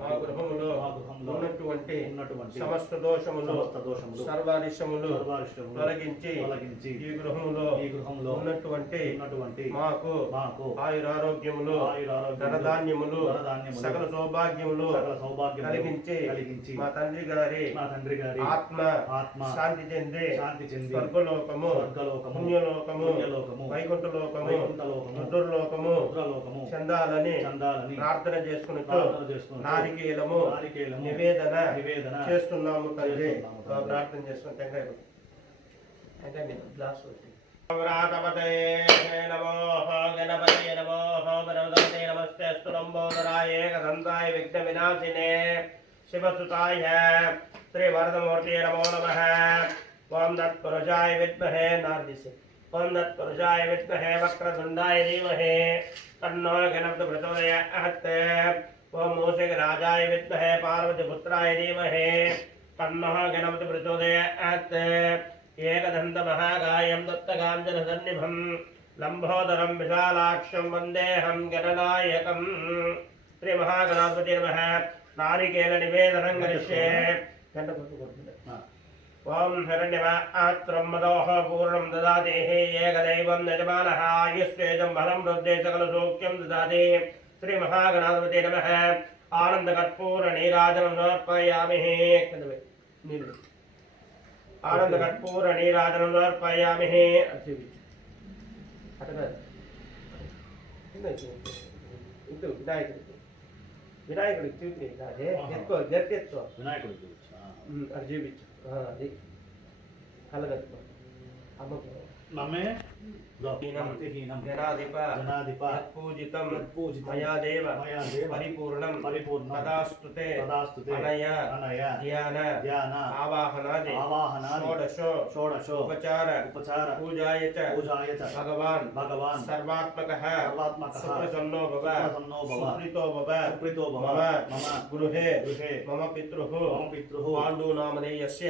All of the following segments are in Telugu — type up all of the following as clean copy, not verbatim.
మా గృహములో ఉన్నటువంటి సమస్త దోషములు సర్వారిష్టములు తొలగించి ఈ గృహములో ఉన్నటువంటి మాకు ఆయురారోగ్యములు ధనధాన్యములు సకల సౌభాగ్యములు కలిగించి మా తండ్రి గారి ఆత్మ శాంతి చెంది స్వర్గలోకము పుణ్యలోకము వైకుంఠలోకము రుద్రలోకము చెందాలని ప్రార్థన చేసుకుని నారికేలము నివేదన చేస్తున్నాము తండ్రి. ప్రార్థన చేసుకుని నమో గణపతి నమో గణపతి నమస్తే లంబోదరాయ ఏకదంతాయ విఘ్న వినాశినే శివసుతాయ శ్రీ వరదమూర్తి నమో నమః. ఓం తత్పురుషాయ విద్మహే నార్దిశే ఓం తత్పురుషాయ విద్మహే వక్రతుండాయ ధీమహి తన్నో గణపతి ప్రచోదయాత్. ఓం మూషికరాజాయ విద్మహే పార్వతీపుత్రాయ ధీమహి తన్నో గణపతి ప్రచోదయాత్. ఏకదంత మహాకాయం దత్తకాంజన సన్నిభం లంబోదరం విశాలాక్షం వందేహం గణనాయకం. శ్రీ మహాగణాధిపతి నమః. నారికేల నివేదనం కరిష్యే. ఓం హిరణ్యమాత్రం మదోహ పూర్ణం దదాతి ఏకదైవం యజమానః ఆయుష్యేజం బలం వృద్ధే సకల సౌఖ్యం దదాతి. శ్రీ మహాగణాధిపతి నమః. ఆనంద కర్పూర నీరాజనం సమర్పయామి. ఆనంద కర్పూర నీరాజనం సమర్పయామి. వినాయకుడికి చూపి ఎక్కువ జరికెత్తుకో వినాయకుడికి అది చూపించు. అది కలగత్తుకో అమ్మకు మమ్మే జనాధిప పూజితం మయా దేవ పరిపూర్ణం తదాస్తుతే అనయ ధ్యాన ఆవాహనాది షోడశో ఉపచార పూజాయ చ భగవాన్ సర్వాత్మకః సుప్రసన్నో భవ సుప్రీతో భవ మమ గృహే మమ పితృః పాండూనామధేయస్య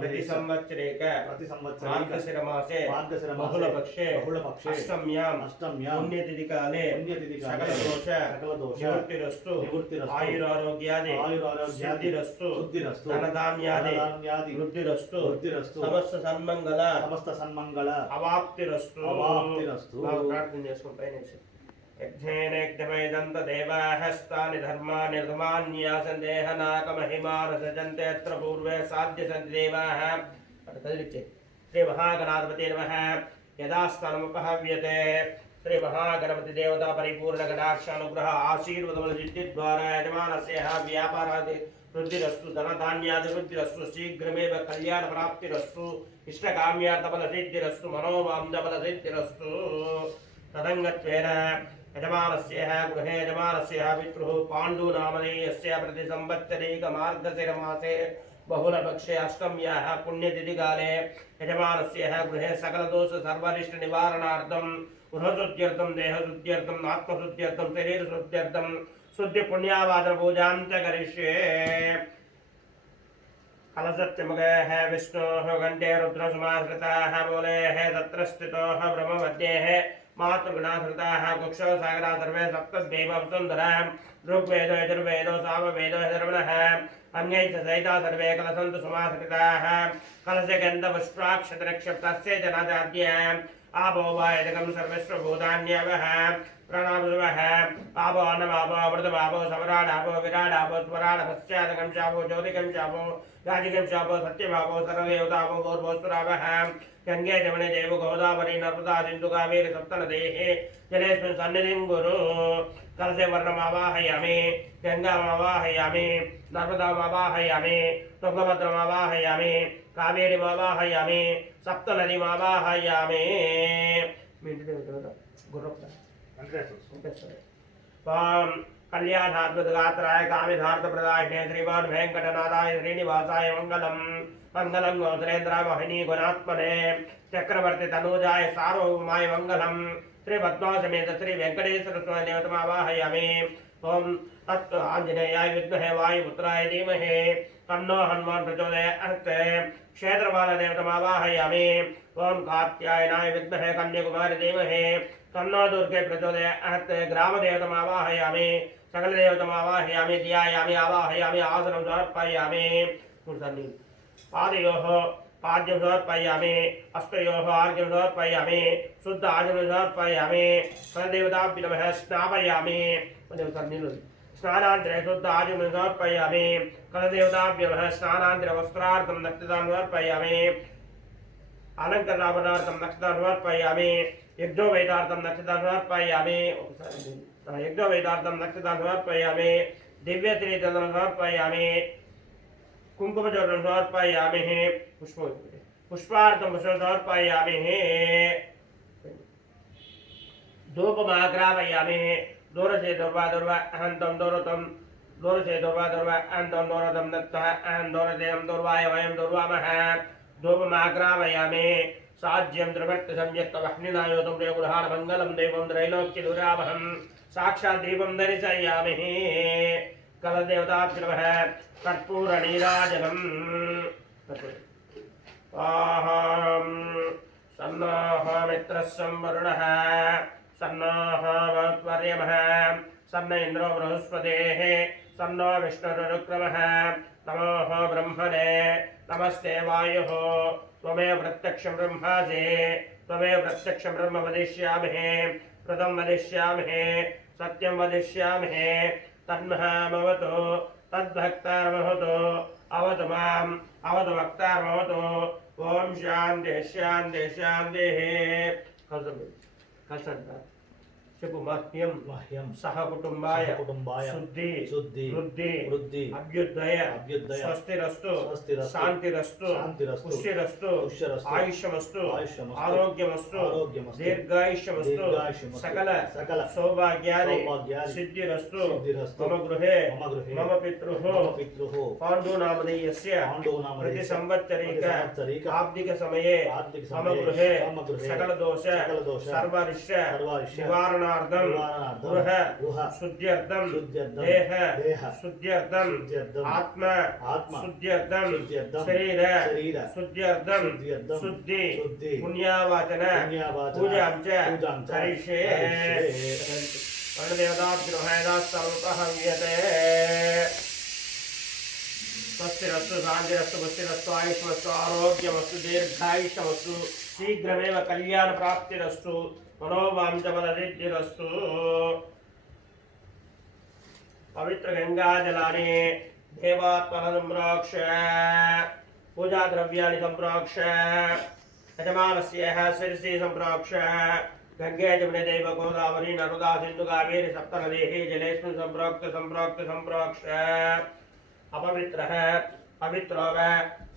ప్రతి సంవత్సరేక మార్గశిరమాసే బహుళపక్షే అష్టమ్యాం పుణ్యతిథి కాలే సకల దోష నివృత్తిరస్తు ఆయురారోగ్యాది సిద్ధిరస్తు ధనధాన్యాది వృద్ధిరస్తు సమస్త సన్మంగళ అవాప్తిరస్తు. ప్రార్థన చేసుకుంటాయి. యజ్ఞేనేగ్ధమైదంత దేవాహస్తాని ధర్మాని ధర్మాన్యాసం దేహనాకమహిమానసజంతే అత్ర పూర్వే సాధ్య సంతి దేవాః. కదిలిచ్చే. శ్రీ మహాగణాధిపతి నమః. యథాస్థానముపహవ్యతే. శ్రీ మహాగణపతి దేవతా పరిపూర్ణ కటాక్షానుగ్రహ ఆశీర్వదముల సిద్ధి ద్వారా యజమానస్య వ్యాపారాది వృద్ధిరస్తు ధనధాన్యాది వృద్ధిరస్తు శీఘ్రమేవ కళ్యాణ ప్రాప్తిరస్తు ఇష్టకామ్యార్థఫల సిద్ధిరస్తు మనోవాంఛఫల సిద్ధిరస్తు. తదంగత్వేన యజమానస్య గృహే యజమానస్య పితృః పాండూనామధేయస్య ప్రతి సంవత్సరైక మార్గశిరమాసే బహుళపక్షే అష్టమ్యాः పుణ్యతిథికాలే యజమానస్య గృహే సకలదోష సర్వరిష్ట నివారణార్థం గృహశుద్ధ్యర్థం దేహశుద్ధ్యర్థం ఆత్మశుద్ధ్యర్థం శరీరశుద్ధ్యర్థం శుద్ధి పుణ్యావాదన పూజాం చ కరిష్యే. కలసత్యముఖేః విష్ణోః కంఠే రుద్రసుమాశ్రితాః మూలేః తత్ర స్థితోః బ్రహ్మమధ్యేః మాతృగుణాశ్రితాః కుక్షౌ సాగరా సర్వే సప్తదేవవసుంధరా. ఋగ్వేదో యజుర్వేదో సామవేదో యజుర్వణః अन्यै च सहिता सर्वे कलसन्तु समाश्रिताः. कलशे गन्धपुष्पाक्षतनक्षत्रस्य जनादाद्य आपो वा यजकं सर्वस्वभूतान्यवः प्रणवः आपो अन्नमापो अमृतमापो समराडापो विराडापो स्वराडपश्चादकं शापो ज्योतिकं शापो राजिकं शापो सत्यमापो सर्वदेवतापो गौर्भोस्वरावः. गंगे जमुने देव गोदावरी नर्मदा सिंधु कावेरी सप्तनदेः जलेस्मिन् सन्निधिं कुरु. कलशे वर्णमावाहयामि गंगामावाहयामि नर्मदामावाहयामि तुंगभद्रमावाहयामि कावेरीमावाहयामि सप्तनदीमावाहयामि. कल्याणाद्भुतगात्राय कामिधार्थप्रदायिने श्रीमान् वेङ्कटनाथाय श्रीनिवासाय मङ्गलम्. मंगलम गौसलेन्द्राय मोहिनी गुणात्मने चक्रवर्ती तनूजाय सार्वभौमाय मंगलम. श्री पद्मासमेत श्री वेंकटेश्वर स्वामी देवतमावाहयामि. ओम तत् आंजनेयाय विद्महे वायुपुत्राय धीमहि तन्नो हनुमान प्रचोदयात्. क्षेत्रपाल देवतमावाहयामि. ओम कात्यायनाय विद्महे कन्याकुमारी धीमहि तन्नो दुर्गे प्रचोदयात्. ग्राम देवतमावाहयामि. सकलदेवतमावाहयामि ध्यायामि आवाहयामि आसनं समर्पयामि पादयोः पाद्यं समर्पयामि हस्तयोः आर्घ्यं समर्पयामि शुद्ध आचमनं समर्पयामि सकलदेवताभ्यो नमः स्नापयामि स्नानान्तरे शुद्ध आचमनं समर्पयामि सकलदेवताभ्यो नमः स्नानान्तरे वस्त्रार्थं नक्षत्रां समर्पयामि अलङ्करणापदार्थं नक्षत्रां समर्पयामि यज्ञोपवीतार्थं नक्षत्रां समर्पयामि यज्ञोपवीतार्थं नक्षत्रां समर्पयामि दिव्यश्रीचन्द्रं समर्पयामि कुङ्कुमचूर्णं समर्पयामि पुष्पार्थं पुष्पं समर्पयामि धूपमाग्रापयामि दूरसे दुर्वा अहन्तं दूरतं दूरसे दुर्वा अहन्तं दूरतं दत्तः अहं दूरदेयं दुर्वाय वयं दुर्वामः धूपमाग्रापयामि साज्यं त्रिभक्तसंयुक्तवह्निनायोतं प्रियगुहारमङ्गलं देवं त्रैलोक्यदुरावहं साक्षात् दीपं दर्शयामि कलदेवताभ्यो नमः कर्पूरनीराजनम् सन्नः मित्रः वरुणः सन्नः मरुत्वर्यमः सन्न इन्द्रो बृहस्पतेः सन्नो विष्णुरुक्रमः नमः ब्रह्मणे नमस्ते वायुः त्वमेव प्रत्यक्षं ब्रह्मासि त्वमेव प्रत्यक्षं ब्रह्म वदिष्यामि व्रतं वदिष्यामि सत्यं वदिष्यामि तन्महामवतु तद्भक्तार्मवतु अवतु माम् अवतु भक्तार्मवतु ॐ शान्ति शान्ति शान्तिः చెప్పు మహ్యం మహ్యం సహ కుటుంబాయ కుటుంబాయ శుద్ధి శుద్ధి వృద్ధి వృద్ధి అభ్యుదయ అభ్యుదయ స్వస్తిరస్తు స్వస్తిరస్తు శాంతిరస్తు శాంతిరస్తు పుష్టిరస్తు పుష్టిరస్తు ఆయుష్యమస్తు ఆయుష్యమస్తు ఆరోగ్యమస్తు ఆరోగ్యమస్తు దీర్ఘాయుష్యమస్తు దీర్ఘాయుష్యమస్తు సకల సకల సౌభాగ్యాని సౌభాగ్యాని సిద్ధిరస్తు సిద్ధిరస్తు మమ గృహే మమ గృహే మమ పితృః పాండునామధేయస్య ప్రతి సంవత్సరీక ఆబ్దిక సమయే మమ మమ గృహే గృహే సకల దోష సర్వరిష్ట నివారణార్థం గృహ శుద్ధ్యర్థం దేహ శుద్ధ్యర్థం ఆత్మ శుద్ధ్యర్థం శరీర శుద్ధ్యర్థం శుద్ధి పుణ్యావాచన పూజాం చ కరిష్యే వర్ణదేవతాభ్యుహేదాస్తమృతహవ్యతే స్వస్తిరస్తు శాంతిరస్తు పుష్టిరస్తు ఆయుష్మస్తు ఆరోగ్యమస్తు దీర్ఘాయుష్యమస్తు శీఘ్రమేవ కళ్యాణ ప్రాప్తిరస్తు मनोवांचबलसिद्धिरस्तु पवित्र गंगा जलानि देवात्मनः संप्रोक्ष पूजा द्रव्याणि संप्रोक्ष यजमानस्य शिरसि संप्रोक्ष गंगे जमुने देव गोदावरी नर्मदा सिंधु कावेरी सप्तनदीः जलेस्मिन् संप्रोक्त अपवित्रः पवित्रो व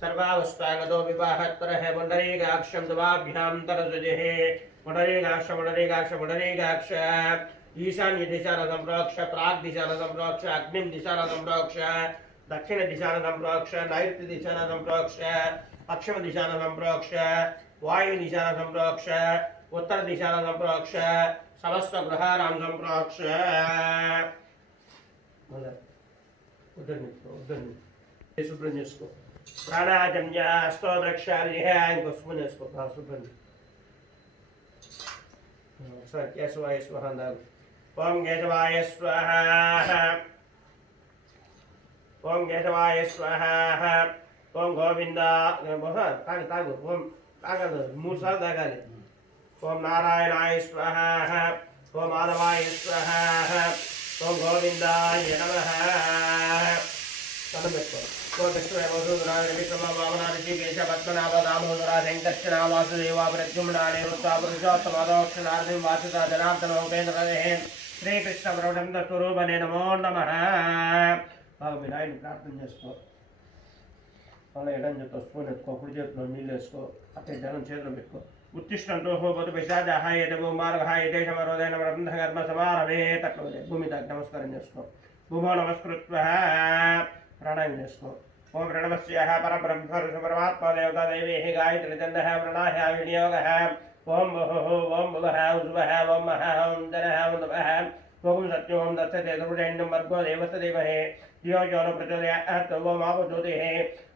सर्वावस्थागतो विवाहत्परः पुण्डरीकाक्षं दवाभ्यां तरसुजिः पुण्डरीकाक्ष ईशान्य दिशान संप्रोक्ष प्राग दिशान संप्रोक्ष अग्निम दिशान संप्रोक्ष दक्षिण दिशान संप्रोक्ष नैऋत्य दिशान संप्रोक्ष पश्चिम दिशान संप्रोक्ष वायु दिशान संप्रोक्ष उत्तर दिशान संप्रोक्ष समस्त गृहाणां संप्रोक्ष शुभ्रं చేసుకో ప్రాణాజమ్య స్తోత్రక్షాల్య ఇంకో స్పూన్ వేసుకో శుభ్రం ఒకసారి కేశవాయ స్వహ అన్నారు ఓం కేశవాయ స్వహ ఓం కేశవాయ స్వహ ఓం గోవింద తాగు ఓం తాగదు 3 సార్లు తాగాలి ఓం నారాయణాయ స్వహ ఓం మాధవాయ స్వహ ఓం గోవిందాయ నమః శ్రీకృష్ణ బ్రహ్మ స్వరూపనే నమో నమః వినాయకుని ప్రార్థన చేసుకో అలా ఎడం చేతో స్పూన్ ఎత్తుకో కుడి చేతిలో నీళ్ళు వేసుకో అట్టే జనం చేతిలో పెట్టుకో उत्तिष्ठन्तु होपतु पिशाचाः एतवो मार्गः एतेषमरोदेन ब्रह्मकर्म समारभे तत्त्व भूमि तक नमस्कारं చేసుకో भूमो नमस्कृत्वा प्राणायाम చేసుకో ओम प्रणवस्यः परब्रह्म परमात्मा देवता देवीः गायत्री छन्दः प्रणाः विनियोगः ओम बहुः ओम भुवः उज्वः ओम महः ओम जनः ओम तपः ओम सत्योम दत्सते दुर्जैण्डं वर्गो देवस्य देवहे धियो यो न प्रचोदयात् ओम आपो ज्योतिः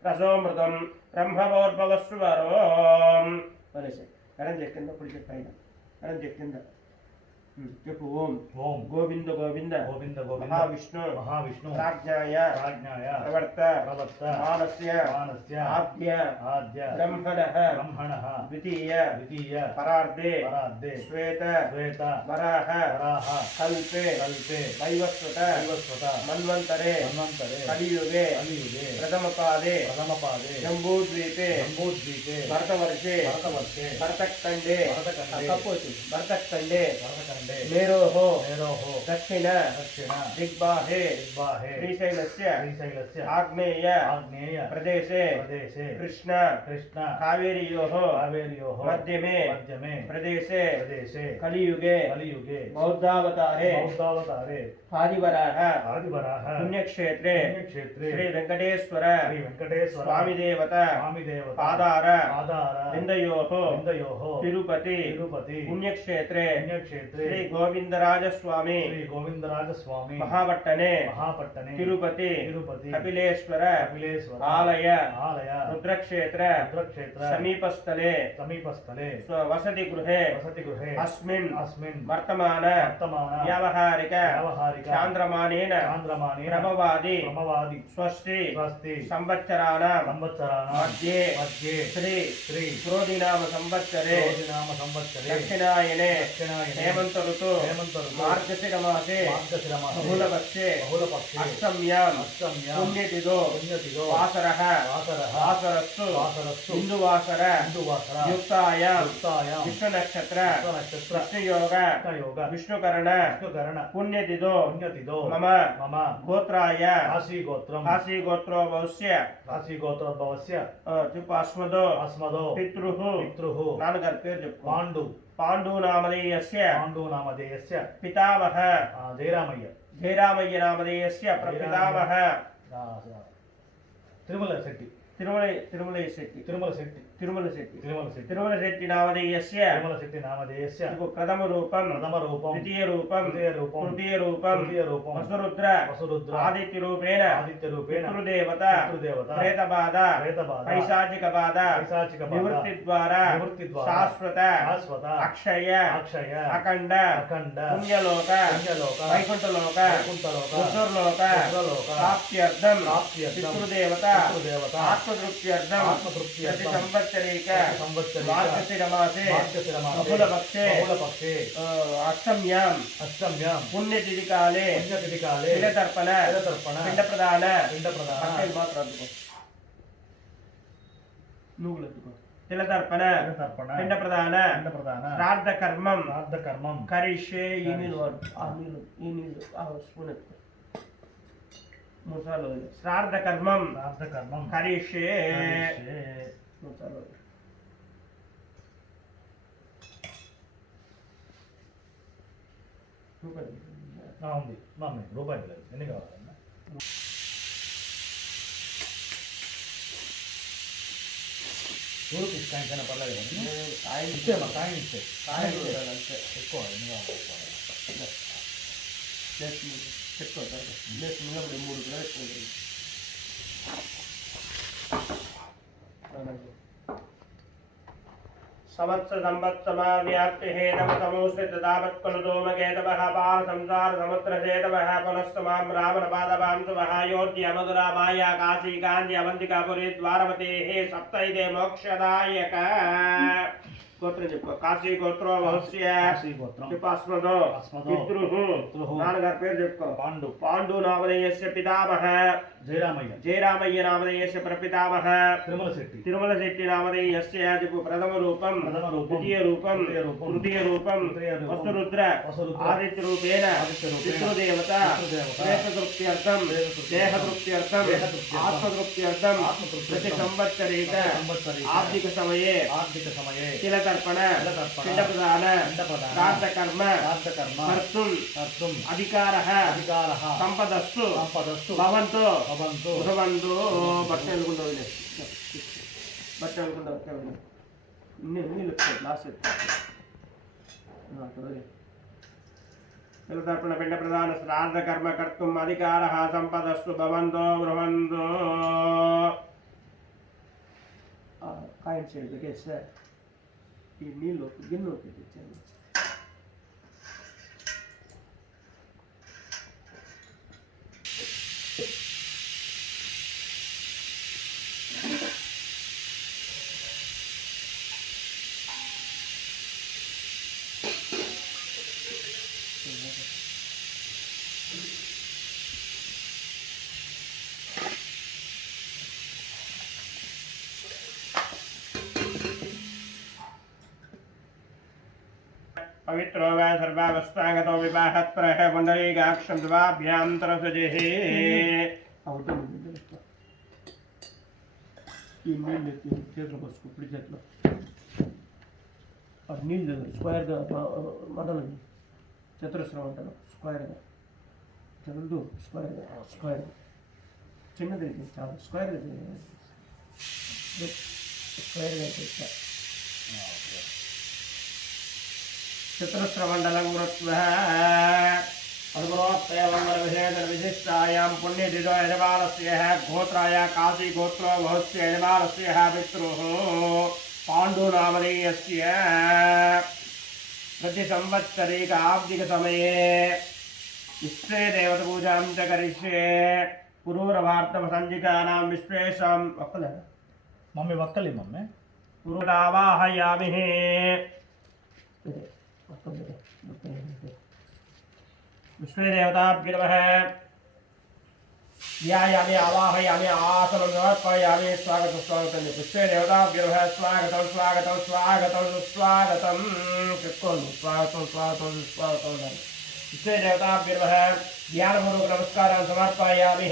रसोमृतं ब्रह्मभोर्भवस्वरोम वनेसे ఎడం చెక్కింద కుడి చెక్ పైన ఎడం చెక్కింద చెప్పు ఓం ఓం గోవింద గోవింద గోవింద గోవింద మహావిష్ణు మహావిష్ణు ప్రాజ్ఞాయ ప్రాజ్ఞాయ ప్రవర్త ప్రవర్త మానస్య మానస్య ఆద్య ఆద్య బ్రహ్మణః బ్రహ్మణః ద్వితీయ ద్వితీయ పరార్ధే పరార్ధే శ్వేత శ్వేత వరాహ వరాహ కల్పే కల్పే వైవస్వత వైవస్వత మన్వంతరే మన్వంతరే కలియుగే కలియుగే ప్రథమపాదే ప్రథమపాదే జంబూద్వీపే జంబూద్వీపే భరతవర్షే భరతవర్షే భరతఖండే భరతఖండే భరతఖండే భరతఖండే మేరోః మేరోః దక్షిణ దక్షిణ దిగ్బాహే దిగ్బాహే శ్రీశైలస్య శ్రీశైలస్య ఆగ్నేయ ఆగ్నేయ ప్రదేశే ప్రదేశే కృష్ణ కృష్ణ కావేర్యోః కావేర్యోః మధ్యమే మధ్యమే ప్రదేశే ప్రదేశే కలియుగే కలియుగే బౌద్ధావతారే బౌద్ధావతారే ఆదివరాహ ఆదివరాహ పుణ్యక్షేత్రే పుణ్యక్షేత్రే శ్రీ వెంకటేశ్వర శ్రీ వెంకటేశ్వర స్వామి దేవత స్వామి దేవత పాదార ఆధార విందయోః విందయోః తిరుపతి తిరుపతి పుణ్యక్షేత్రే పుణ్యక్షేత్రే శ్రీ గోవిందరాజ స్వామి శ్రీ గోవిందరాజ స్వామి మహాపట్టణే మహాపట్టణే తిరుపతి తిరుపతి కపిలేశ్వర కపిలేశ్వర ఆలయ ఆలయ రుద్రక్షేత్ర రుద్రక్షేత్ర సమీపస్థలే సమీపస్థలే వసతి గృహే వసతి గృహే అస్మిన్ అస్మిన్ వర్తమాన వర్తమాన వ్యావహారిక వ్యావహారిక చాంద్రమానేన చాంద్రమానే ప్రభవాది క్రమవాది స్వస్తి స్వస్తి సంవత్సరాణం సంవత్సరాణం మధ్యే మధ్యే శ్రీ శ్రీ క్రోధినామ సంవత్సరే నామ సంవత్సరే దక్షిణాయనే దక్షిణాయనే హేమంత ఋతు హేమంత ఋతు మార్గశిర మాసే మార్గశిర మాసే బహుళపక్షే బహుళపక్షే అష్టమ్యాం అష్టమ్యాం పుణ్యతిథో పుణ్యతిథో వాసరః వాసరః వాసరస్సు వాసరస్సు హిందువాసర హిందువాసర యుక్తాయాం యుక్తాయాం విష్ణు నక్షత్ర నక్షత్ర విష్ణుయోగ యోగ విష్ణుకరణ విష్ణుకరణ పుణ్యతిథో పుణ్యతిథో మమ మమ గోత్రాయ రాశి గోత్రం కాశీ గోత్రోభవస్య రాశి గోత్రోద్భవస్య చెప్పు అస్మదో అస్మదో పితృః పితృః నాన్నగారి పేరు చెప్పు పాండు పాండు నామధేయస్య పాండు నామధేయస్య పితామహ జయరామయ్య జయరామయ్య నామధేయస్య ప్రపితామహ తిరుమల శెట్టి తిరుమల శెట్టి తిరుమల శెట్టి తిరుమల శెట్టి తిరుమల శెట్టి తిరుమల శెట్టి నామధేయస్య తిరుమల శెట్టి నామధేయస్య ప్రథమ రూపం ప్రథమ రూపం ద్వితీయ రూపం ద్వితీయ రూపం తృతీయ రూపం తృతీయ రూపం వసురుద్ర వసురుద్ర ఆదిత్య రూపేణ ఆదిత్య రూపేణ పితృదేవత పితృదేవత ప్రేతబాధ ప్రేతబాధ పైశాచిక బాధ పైశాచిక బాధ నివృత్తి ద్వారా నివృత్తి ద్వారా శాశ్వత శాశ్వత అక్షయ అక్షయ అఖండ అఖండ పుణ్యలోక పుణ్యలోక వైకుంఠలోక వైకుంఠలోక రుద్రలోక రుద్రలోక ప్రాప్త్యర్థం ప్రాప్త్యర్థం పితృదేవత పితృదేవత ఆత్మతృప్త్యర్థం ఆత్మతృప్త్యర్థం ప్రతి సంవత్సరీక సంవత్సరిక మార్గశిర మాసే మార్గశిర మాసే బహుళపక్షే బహుళపక్షే అష్టమ్యాం అష్టమ్యాం పుణ్యతిథి కాలే పుణ్యతిథి కాలే తిలతర్పణ తిలతర్పణ పిండ ప్రదాన పిండ ప్రదాన పట్టెలు మాత్రం అందుకో నువ్వులు అందుకో తిలతర్పణ తిలతర్పణ పిండ ప్రదాన పిండ ప్రదాన శ్రాద్ధ కర్మం శ్రాద్ధ కర్మం కరిష్యే ఈ నీళ్ళు వాడు ఈ నీళ్ళు స్పూన్ ఎత్తుకో మూసాలు శ్రాద్ధ కర్మం శ్రాద్ధ కర్మం కరిష్యే కరిష్యే. మూసాలు ఉంది మమ్మీ రూపాయలు లేదు ఎన్ని కావాలన్నా రూపీస్ కాయిన్స్ అయినా పర్లేదు కదా ఇచ్చే మా కాయిన్ ఇచ్చే అంతే ఎక్కువ ఎన్ని కావాలి చెప్పుకోవాలి నిలబడి 3 కూడా పెట్టుకుంటుంది సంవత్సర సంవత్సరవ్యాప్తిహేతమ సమోస్మిత దావత్కులదోమకేతవః పార సంసార సముద్రసేతవః పునస్తమాం రామనపాదవాంశవః అయోధ్య మధురా మాయా కాశీ కాంచి అవంతికాపురి ద్వారవతేః సప్తైదే మోక్షదాయక గోత్రం చెప్పు కాశీ గోత్రో వహస్య చెప్పు అస్మదో పితృః నాన్నగారి పేరు చెప్పుకో పాండు నామధేయస్య పితామహ జయరామయ్య నామధేయస్య ప్రపితామహ తిరుమల శెట్టి నామధేయస్య చెప్పు ప్రథమ రూపం ద్వితీయ రూపం తృతీయ రూపం వసురుద్ర ఆదిత్య రూపేణ పితృదేవత ప్రేతతృప్త్యర్థం దేహతృప్త్యర్థం ఆత్మతృప్త్యర్థం ప్రతి సంవత్సరీక ఆర్థిక సమయే తిలతర్పణ పిండ ప్రదాన శ్రాద్ధ కర్మ కర్తుం అధికారః సంపదస్సు భవంతు భవంతు బట్ట అనుకుంటావు బట్ట అనుకుంటావు నీళ్ళు లాస్ట్ తిలతర్పణ పిండ ప్రదాన శ్రాద్ధ కర్మ కర్తుం అధికారః సంపదస్సు భవంతు బృహంతు కాయిన్స్ సార్ ఈ నీళ్ళు గిన్నె తెచ్చాను पवित्रो वै सर्वावस्थागतो विवाहत्प्रह पुण्डरीकाक्षं द्वाभ्यां तरसजेः ఈ నీళ్ళు ఎత్తి చేతిలో పోసుకో ఇప్పుడు చేతిలో అది నీళ్ళు స్క్వేర్గా మండలం చతురస్రం అంటాను స్క్వేర్గా చదువుతూ స్క్వేర్గా చిన్నది చాలా స్క్వేర్గా స్క్వేర్గా చేస్తా చతురస్రమండలం వృత్వः विशिष्टायां पुण्यदिदो यजमानस्य गोत्राय काशीगोत्रो बहुस्य यजमानस्य पितृः पाण्डुनामधेयस्य प्रतिसंवत्सरिकाब्दिकसमये विश्वे देवतापूजां च करिष्ये पुरूरवार्तमसञ्जिकानां विश्वेषां मम्मी वक्कली मम्मी पुरुडावाहयामि विश्वे देवताभ्यो नमः ध्यायामि आवाहयामि आसनं समर्पयामि स्वागतं स्वागतं विश्वे देवताभ्यो नमः स्वागतं स्वागतं स्वागतं स्वागतं स्वागतं स्वागतं स्वागतं विश्वे देवताभ्यो नमः ध्यानपूर्वक नमस्कारं समर्पयामि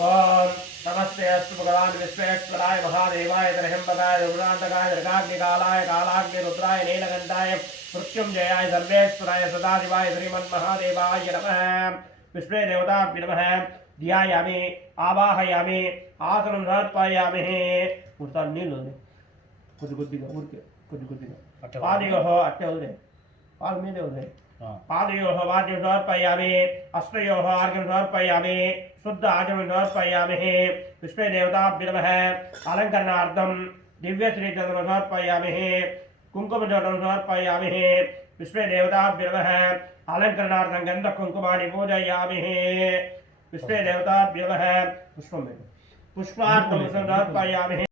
ओम नमस्ते अस्तु भगवान् विश्वेश्वराय महादेवाय त्र्यंबकाय रुद्रान्तकाय दर्गाग्निकालाय कालाग्नि रुद्राय नीलकण्ठाय मृत्युंजयाय सर्वेश्वराय सदाशिवाय श्रीमन्महादेवाय नमः विश्वे देवताभ्यो नमः ध्यायामि आवाहयामि आसनं समर्पयामि उड़ता नील కొద్దిగా ఊరికే కొద్దిగా పాదయోః అట్టే వదిలే పాద మీదే వదిలే పాదయోః వాద్యం సమర్పయామి అష్టయోః ఆర్ఘ్యం సమర్పయామి शुद्ध आचमन समर्पयामि विश्वे देवताभ्यो नमः अलंकरणार्थं दिव्य श्रीचंद्रं समर्पयामि कुंकुमजलं समर्पयामि विश्वे देवताभ्यो नमः अलंकरणार्थं गन्धकुंकुमानि पूजयामि विश्वे देवताभ्यो नमः पुष्पार्थं समर्पयामि